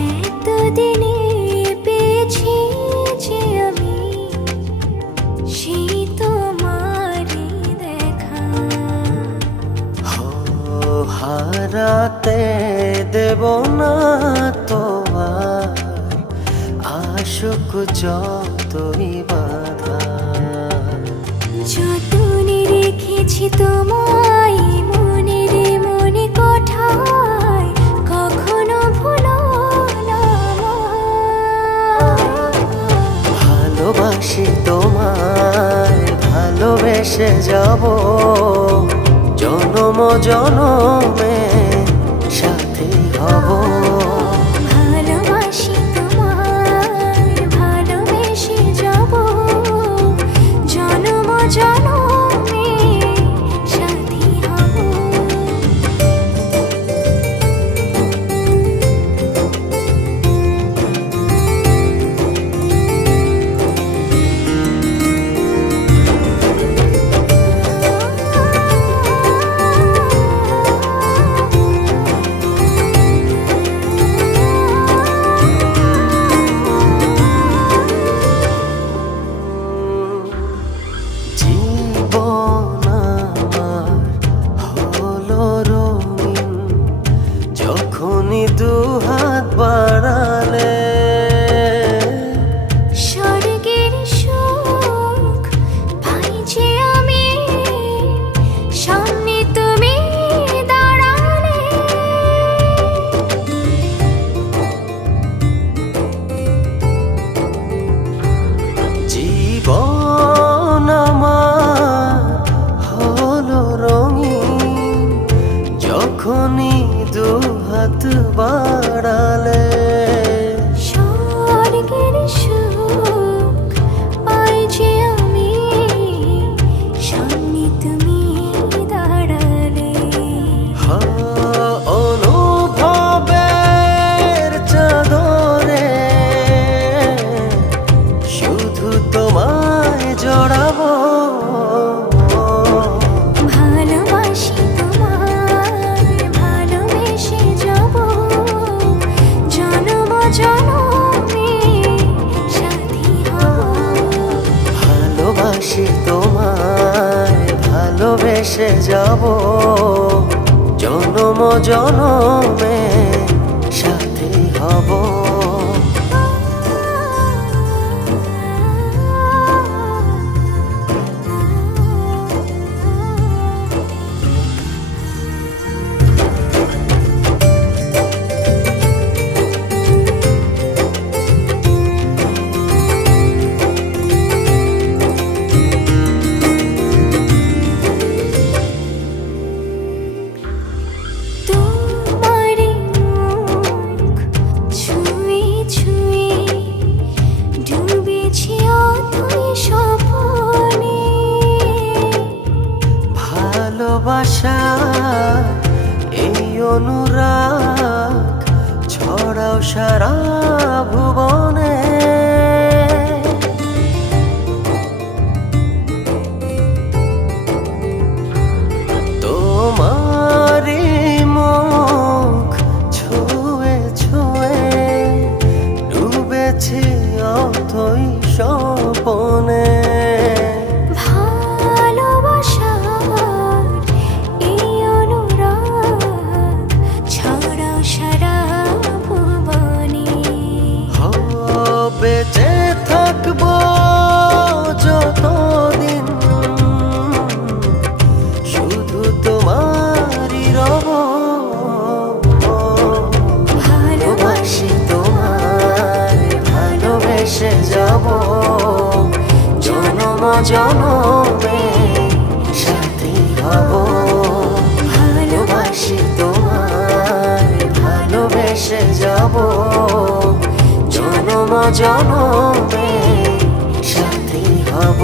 এতদিনে পেয়েছি যে আমি সেই তোমারই দেখা। হারাতে দেব না তোমার আশুক যতই বাধা। যতনে রেখেছি তোমায় মনের মনে কোঠায়, কখনো ভুলো না আমায়। ভালোবাসি তোমায়, ভালোবেসে যাব জনম জনমে সাথী হব। ভালোবাসি তোমায়, ভালোবেসে যাব জনম জনমে সাথী হব। জীবন আমার হলো রঙিন যখনই দুহাত বাড়ালে। স্বর্গের সুখ পাই যে আমি সামনে তুমি দাঁড়ালে। জীবন আমার হলো রঙিন যখনই দুহাত বাড়ালে। স্বর্গের সুখ পাই যে আমি সামনে তুমি দাঁড়ালে। অনুভবের চাদরে শুধু তোমায় জড়াবো। ভালোবাসি তোমায়, ভালোবেসে যাব জনম জনমে সাথী হব। ভালোবাসি তোমায়, ভালোবেসে যাব জনম জনমে সাথী হব। তোমার মুখ ছুঁয়ে ছুঁয়ে ডুবেছি অথই স্বপ্নে। ভালোবাসা এই অনুরাগ ছড়াও সারা ভুবনে। তোমারই মুখ ছুঁয়ে ছুঁয়ে ডুবেছি অথই স্বপনে। ভালোবাসার এই অনুরাগ ছড়াও সারা ভুবনে। বেঁচে থাকবো যতদিন শুধু তোমারই রব। ভালোবাসি তোমায়, ভালোবেসে যাব জনম জনমে সাথী হব। ভালোবাসি তোমায়, ভালোবেসে যাব জনম জনমে সাথী হব।